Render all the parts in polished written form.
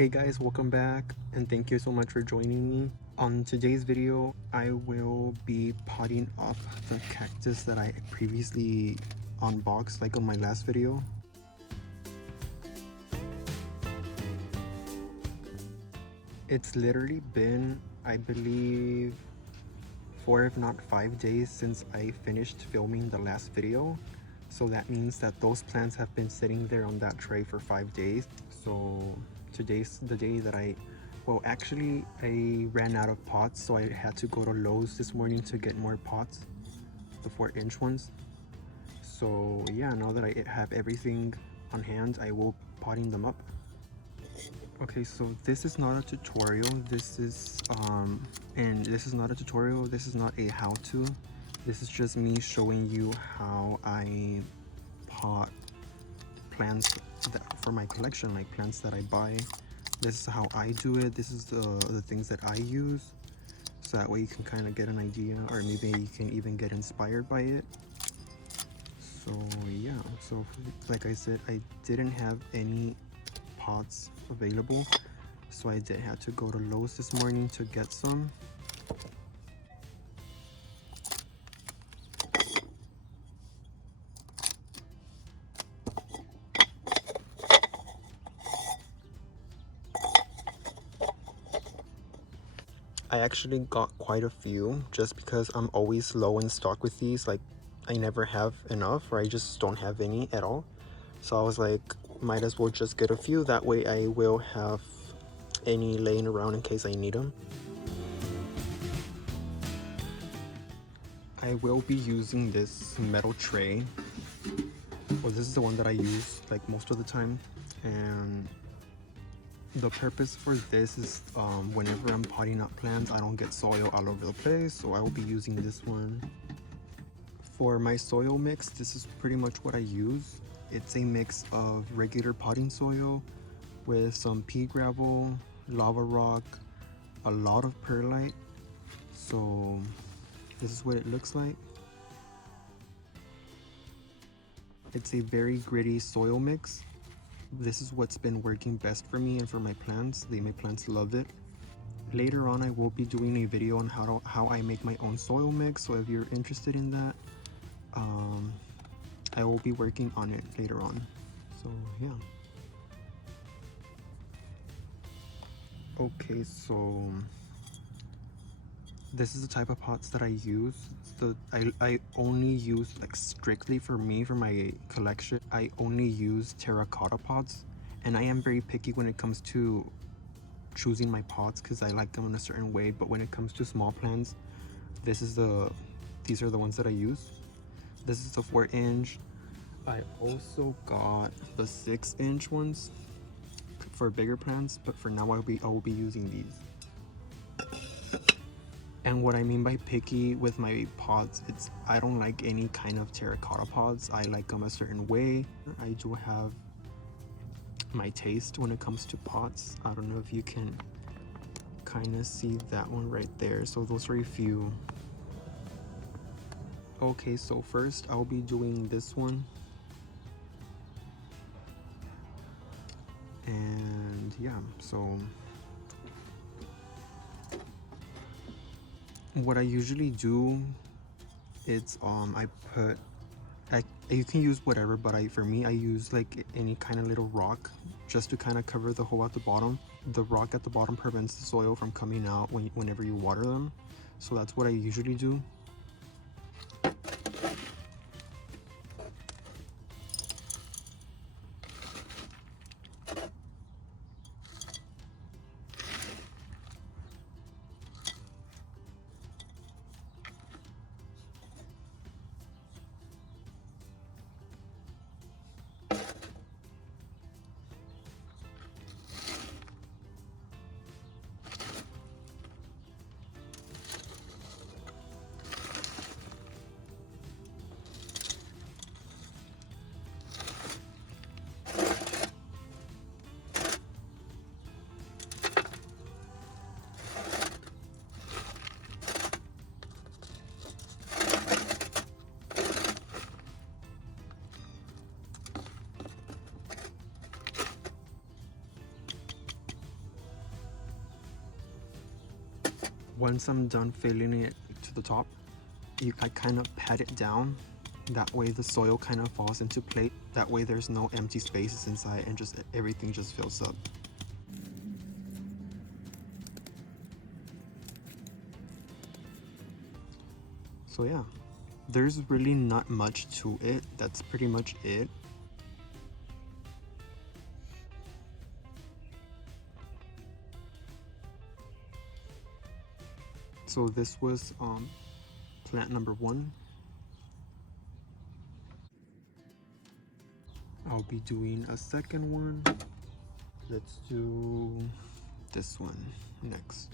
Hey guys, welcome back and thank you so much for joining me. On today's video, I will be potting up the cactus that I previously unboxed, like on my last video. It's literally been, I believe, 4 if not 5 days since I finished filming the last video. So that means that those plants have been sitting there on that tray for 5 days. So today's the day that I ran out of pots, so I had to go to Lowe's this morning to get more pots, the 4-inch ones. So yeah, now that I have everything on hand, I will potting them up. Okay, so this is not a tutorial. This is not a tutorial. This is not a how-to. This is just me showing you how I pot plants for my collection, like plants that I buy. This is how I do it. This is the things that I use, so that way you can kind of get an idea, or maybe you can even get inspired by it. So yeah, so like I said, I didn't have any pots available, so I did have to go to Lowe's this morning to get some. I actually got quite a few just because I'm always low in stock with these. Like, I never have enough, or I just don't have any at all. So I was like, might as well just get a few, that way I will have any laying around in case I need them. I will be using this metal tray. Well, this is the one that I use like most of the time, and the purpose for this is whenever I'm potting up plants, I don't get soil all over the place, so I will be using this one. For my soil mix, this is pretty much what I use. It's a mix of regular potting soil with some pea gravel, lava rock, a lot of perlite. So this is what it looks like. It's a very gritty soil mix. This is what's been working best for me and for my plants. My plants love it. Later on, I will be doing a video on how I make my own soil mix. So if you're interested in that, I will be working on it later on. So yeah. Okay, so this is the type of pots that I use. I only use, like, strictly for me, for my collection, I only use terracotta pots, and I am very picky when it comes to choosing my pots because I like them in a certain way. But when it comes to small plants, these are the ones that I use. This is the 4-inch. I also got the 6-inch ones for bigger plants, but for now I will be using these. And what I mean by picky with my pots, it's I don't like any kind of terracotta pots. I like them a certain way. I do have my taste when it comes to pots. I don't know if you can kind of see that one right there. So those are a few. Okay, so first I'll be doing this one. And yeah, so what I usually do, it's you can use whatever, but for me I use like any kind of little rock just to kind of cover the hole at the bottom. The rock at the bottom prevents the soil from coming out whenever you water them. So that's what I usually do. Once I'm done filling it to the top, I kind of pat it down. That way the soil kind of falls into place. That way there's no empty spaces inside and just everything just fills up. So yeah, there's really not much to it. That's pretty much it. So this was plant number 1. I'll be doing a second one. Let's do this one next.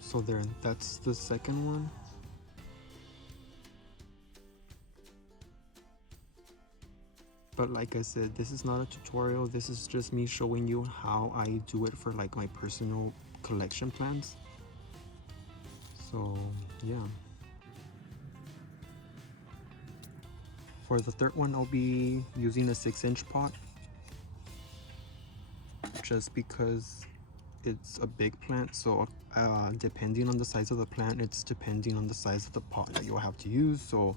So there, that's the second one. But like I said, this is not a tutorial. This is just me showing you how I do it for like my personal collection plants. So yeah. For the third one, I'll be using a 6-inch pot. Just because it's a big plant, so depending on the size of the plant, it's depending on the size of the pot that you'll have to use. So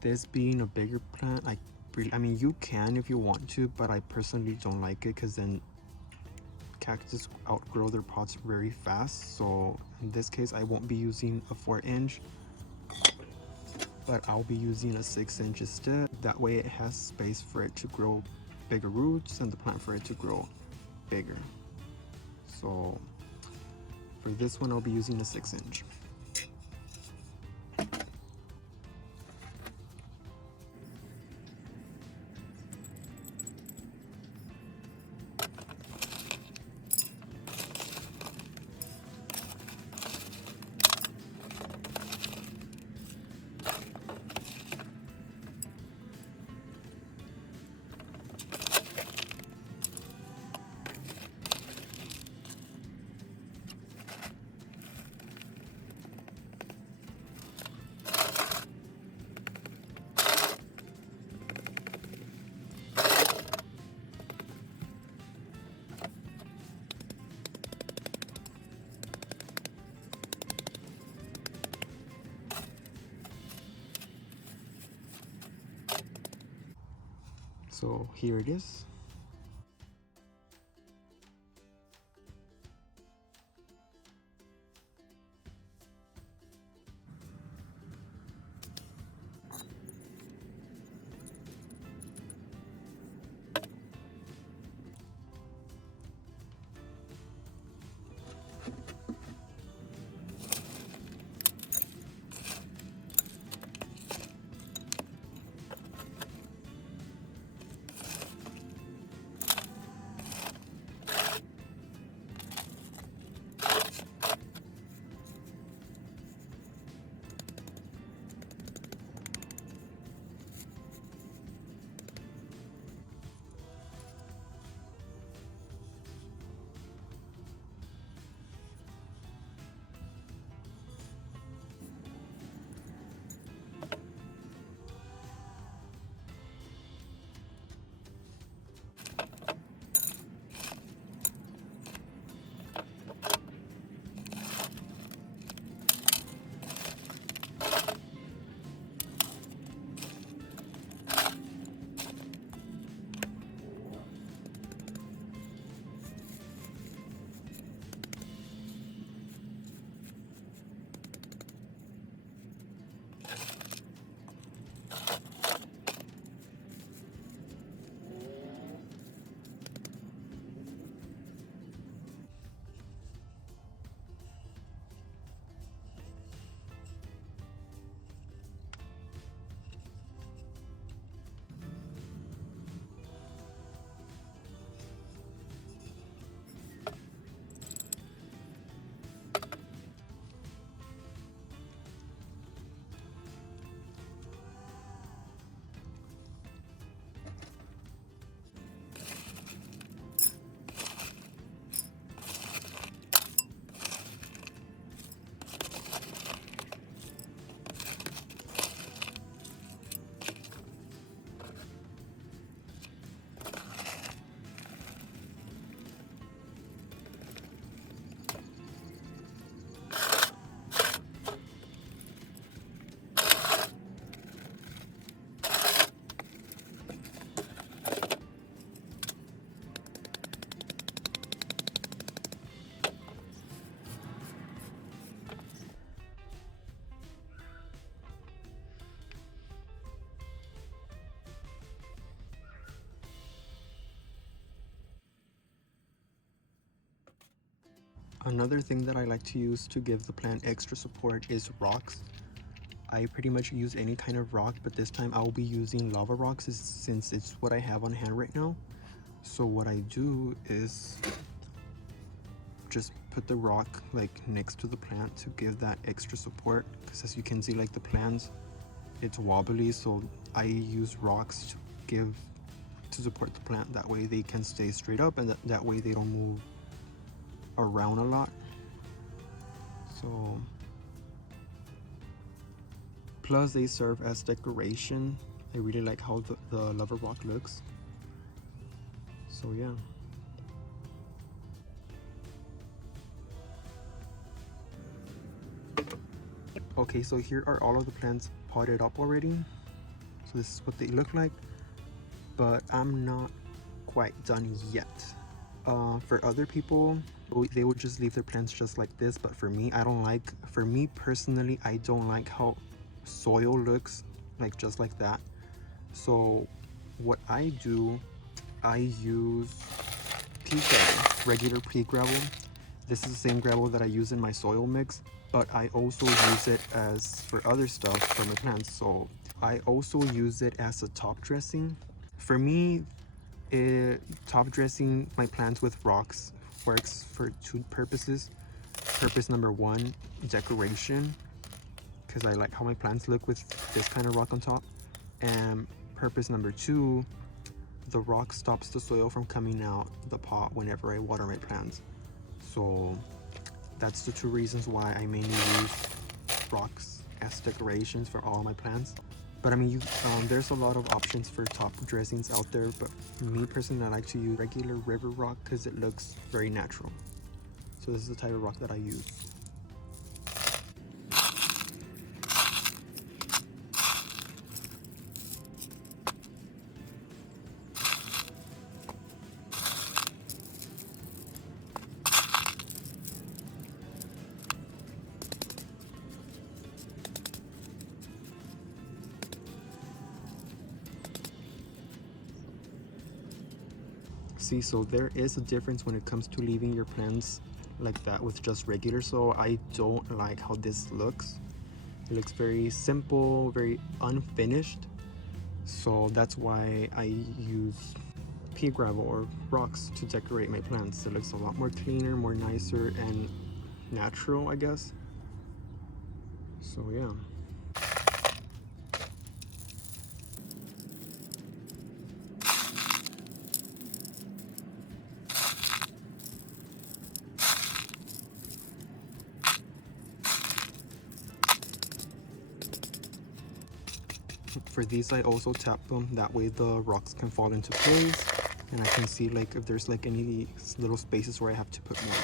this being a bigger plant, I mean you can if you want to, but I personally don't like it because then cactus outgrow their pots very fast. So in this case I won't be using a 4-inch, but I'll be using a 6-inch instead. That way it has space for it to grow bigger roots and the plant for it to grow bigger. So for this one I'll be using a 6-inch. So here it is. Another thing that I like to use to give the plant extra support is rocks. I pretty much use any kind of rock, but this time I will be using lava rocks since it's what I have on hand right now. So what I do is just put the rock like next to the plant to give that extra support, because as you can see, like the plant, it's wobbly, so I use rocks to support the plant. That way they can stay straight up, and that way they don't move around a lot. So plus they serve as decoration. I really like how the lava rock looks. So yeah. Okay, so here are all of the plants potted up already. So this is what they look like, but I'm not quite done yet. For other people, they would just leave their plants just like this, but for me, for me personally, I don't like how soil looks like just like that. So what I do, I use pea gravel, regular pea gravel. This is the same gravel that I use in my soil mix, but I also use it as for other stuff for my plants. So I also use it as a top dressing. For me, top dressing my plants with rocks works for two purposes. Purpose number one, decoration, because I like how my plants look with this kind of rock on top. And purpose number two, the rock stops the soil from coming out the pot whenever I water my plants. So that's the two reasons why I mainly use rocks as decorations for all my plants. But I mean, there's a lot of options for top dressings out there, but me personally, I like to use regular river rock because it looks very natural. So this is the type of rock that I use. See, so there is a difference when it comes to leaving your plants like that with just regular soil. I don't like how this looks. It looks very simple, very unfinished. So that's why I use pea gravel or rocks to decorate my plants. It looks a lot more cleaner, more nicer, and natural, I guess. So yeah. For these, I also tap them, that way the rocks can fall into place and I can see like if there's like any little spaces where I have to put more.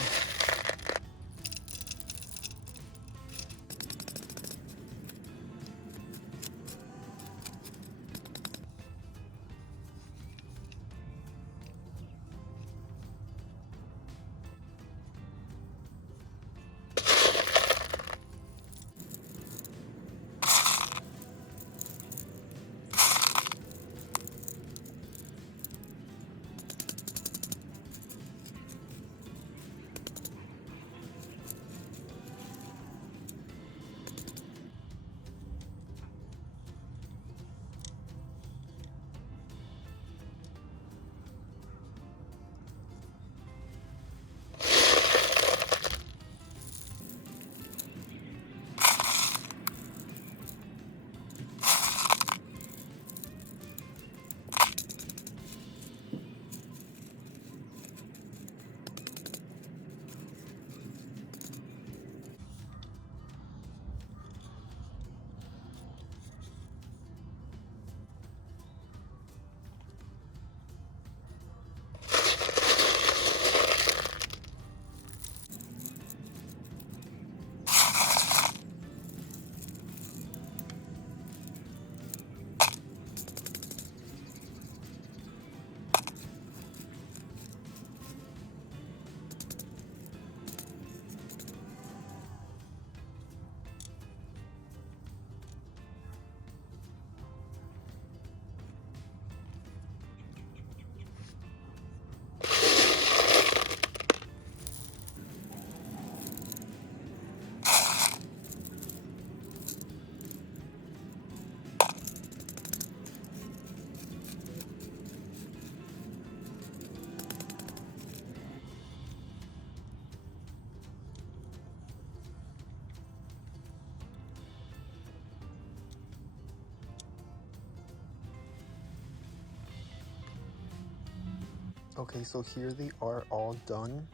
Okay, so here they are all done.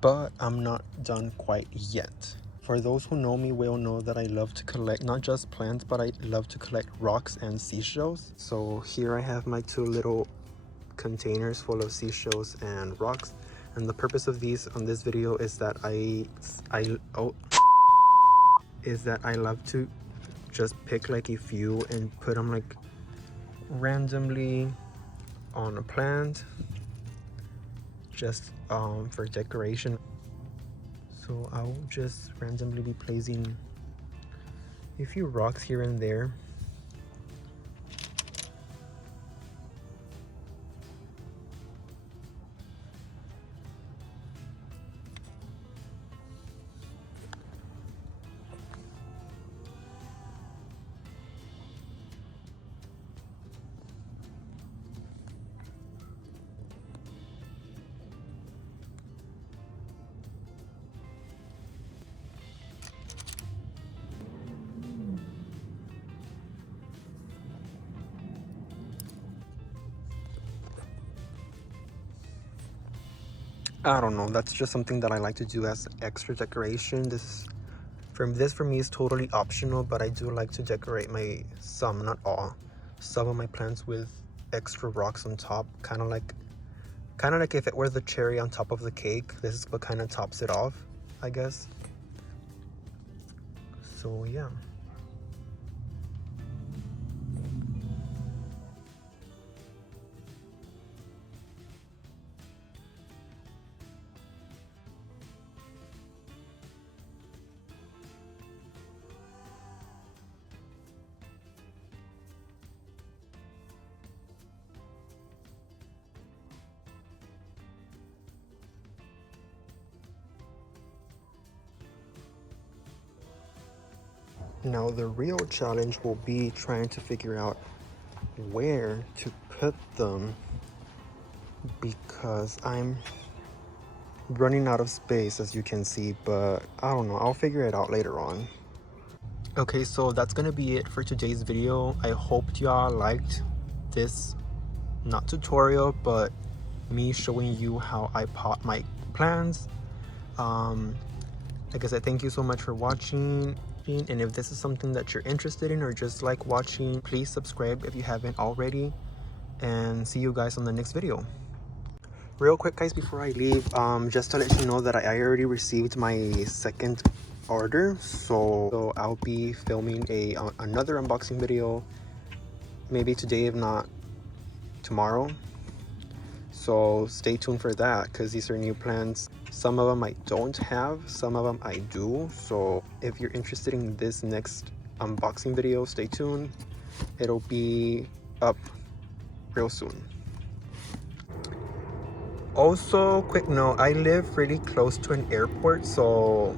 But I'm not done quite yet. For those who know me will know that I love to collect not just plants, but I love to collect rocks and seashells. So here I have my two little containers full of seashells and rocks. And the purpose of these on this video is that I love to just pick like a few and put them like randomly on a plant, just for decoration. So I'll just randomly be placing a few rocks here and there. I don't know, that's just something that I like to do as extra decoration. This for me is totally optional, but I do like to decorate some, not all, some of my plants with extra rocks on top, kind of like if it were the cherry on top of the cake. This is what kind of tops it off, I guess. So yeah. Now the real challenge will be trying to figure out where to put them, because I'm running out of space, as you can see, but I don't know, I'll figure it out later on. Okay, so that's gonna be it for today's video. I hope y'all liked this, not tutorial, but me showing you how I pot my plants. Like I said, thank you so much for watching, and if this is something that you're interested in or just like watching, please subscribe if you haven't already, and see you guys on the next video. Real quick guys, before I leave, just to let you know that I already received my second order, so I'll be filming another unboxing video, maybe today if not tomorrow. So stay tuned for that, because these are new plants. Some of them I don't have, some of them I do. So if you're interested in this next unboxing video, stay tuned. It'll be up real soon. Also, quick note, I live really close to an airport, so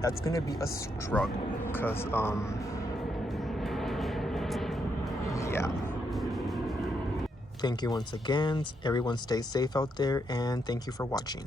that's gonna be a struggle, because yeah. Thank you once again. Everyone stay safe out there, and thank you for watching.